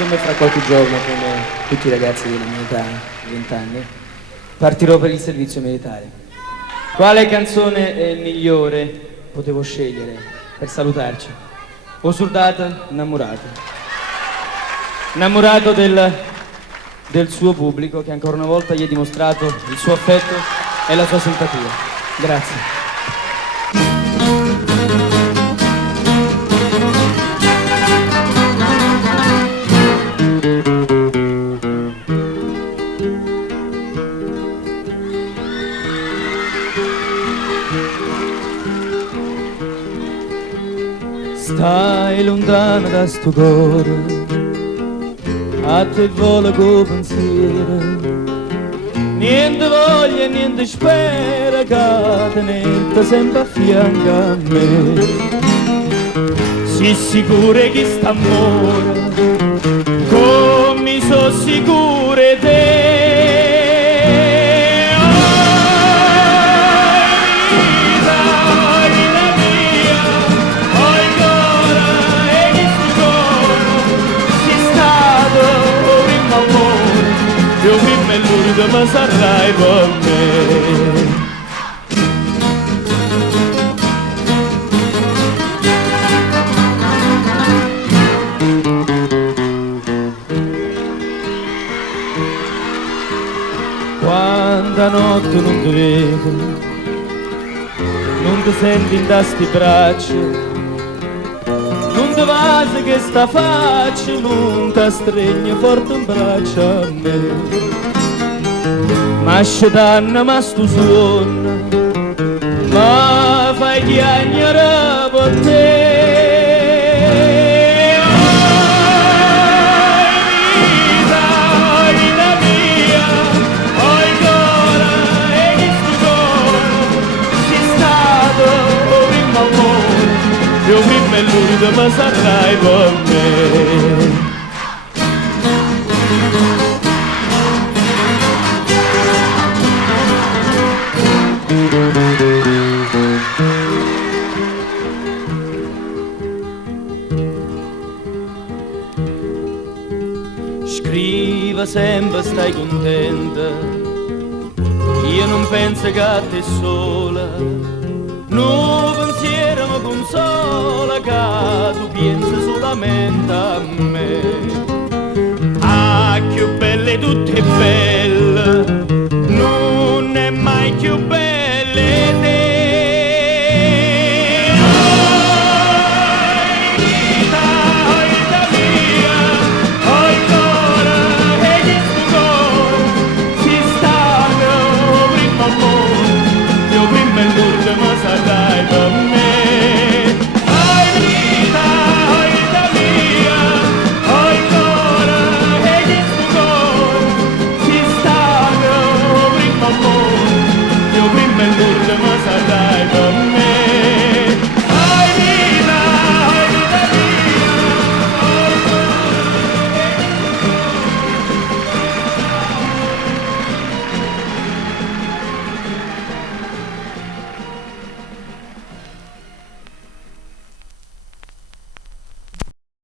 Come fra qualche giorno, come tutti i ragazzi della mia età, 20 anni, partirò per il servizio militare. Quale canzone migliore potevo scegliere per salutarci? O soldato innamorato. Innamorato del suo pubblico che ancora una volta gli ha dimostrato il suo affetto e la sua simpatia. Grazie. Stai lontano da sto cuore, a te vola co pensiero, niente voglia, niente spera che tenete sempre a fianco a me. Si sicura che st'amore, come so sicure te. Io prima e l'unico ma sarai con me. Quanta notte non ti vedo, non ti senti in sti braccia, non ti vasi che sta faccia, non ti stringe forte in braccio a me. Ma scetanna ma stu suono, ma fai chiagnare per te. Vita mia, oi cuore, e che stu cuore, sei stato prima amore, io prima e l'unico ma sarai con me. Scriva sempre stai contenta, io non penso che a te sola, no pensiero mi consola che tu pensi solamente a me. Ah, più belle tutte belle, non è mai più belle te. Ma sarai per me. Ai vita mia, ai cuore, e che sto cuore, ci stanno prima amore, io prima